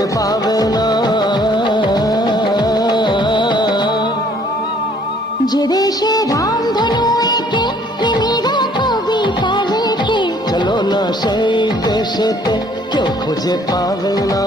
দেখতে পাবে না। যে দেশে রামধনু এঁকে প্রেমীরা কবিতা লেখে, চলো না সেই দেশেতে, কেউ খুঁজে পাবে না।